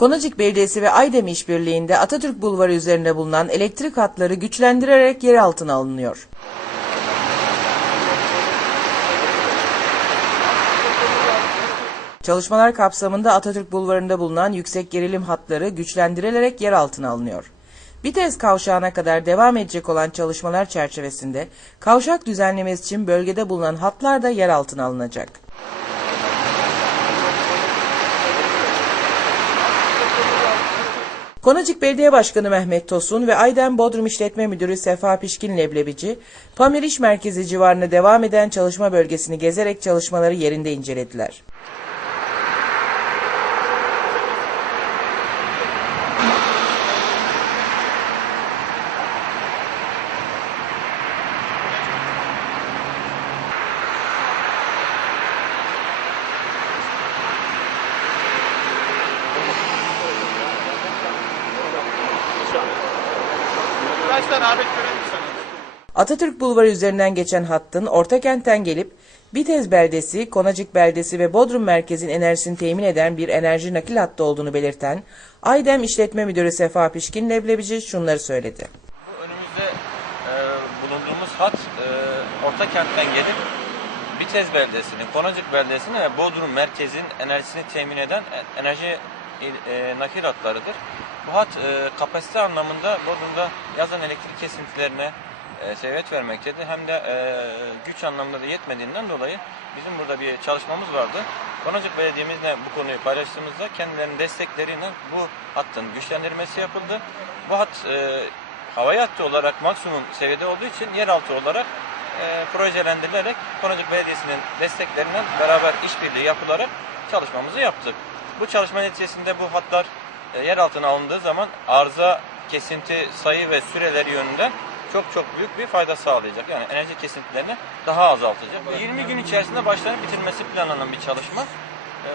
Konacık Belediyesi ve Aydem İşbirliği'nde Atatürk Bulvarı üzerinde bulunan elektrik hatları güçlendirerek yer altına alınıyor. Çalışmalar kapsamında Atatürk Bulvarı'nda bulunan yüksek gerilim hatları güçlendirilerek yer altına alınıyor. Bitez kavşağına kadar devam edecek olan çalışmalar çerçevesinde kavşak düzenlemesi için bölgede bulunan hatlar da yer altına alınacak. Konacık Belediye Başkanı Mehmet Tosun ve Aydem Bodrum İşletme Müdürü Sefa Pişkin Leblebici, Pamir İş Merkezi civarında devam eden çalışma bölgesini gezerek çalışmaları yerinde incelediler. Tane Ahmet sana. Atatürk Bulvarı üzerinden geçen hattın Ortakent'ten gelip Bitez beldesi, Konacık beldesi ve Bodrum merkezin enerjisini temin eden bir enerji nakil hattı olduğunu belirten Aydem İşletme Müdürü Sefa Pişkin Leblebici şunları söyledi. Bu önümüzde e, bulunduğumuz hat e, Orta Kent'ten gelip Bitez beldesini, Konacık beldesini ve Bodrum merkezin enerjisini temin eden e- enerji e, nakil hatlarıdır. Bu hat e, kapasite anlamında Bodrum'da yazan elektrik kesintilerine e, sebebiyet vermektedir. Hem de e, güç anlamında da yetmediğinden dolayı bizim burada bir çalışmamız vardı. Konacık Belediye'mizle bu konuyu paylaştığımızda kendilerinin destekleriyle bu hattın güçlendirmesi yapıldı. Bu hat e, havai hattı olarak maksimum seviyede olduğu için yeraltı olarak e, projelendirilerek Konacık Belediyesi'nin destekleriyle beraber işbirliği yapılarak çalışmamızı yaptık. Bu çalışma neticesinde bu hatlar yer altına alındığı zaman arıza, kesinti, sayı ve süreleri yönünden çok çok büyük bir fayda sağlayacak. Yani enerji kesintilerini daha azaltacak. 20 gün içerisinde başlanıp bitirmesi planlanan bir çalışma. E,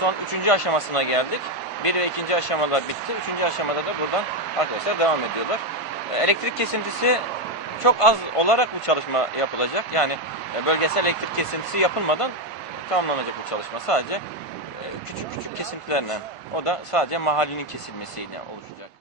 son 3. aşamasına geldik. Bir ve ikinci aşamalar bitti. Üçüncü aşamada da buradan arkadaşlar devam ediyorlar. E, Elektrik kesintisi çok az olarak bu çalışma yapılacak. Yani e, bölgesel elektrik kesintisi yapılmadan tamamlanacak bu çalışma. Sadece e, küçük küçük kesintilerle. O da sadece mahallenin kesilmesiyle oluşacak.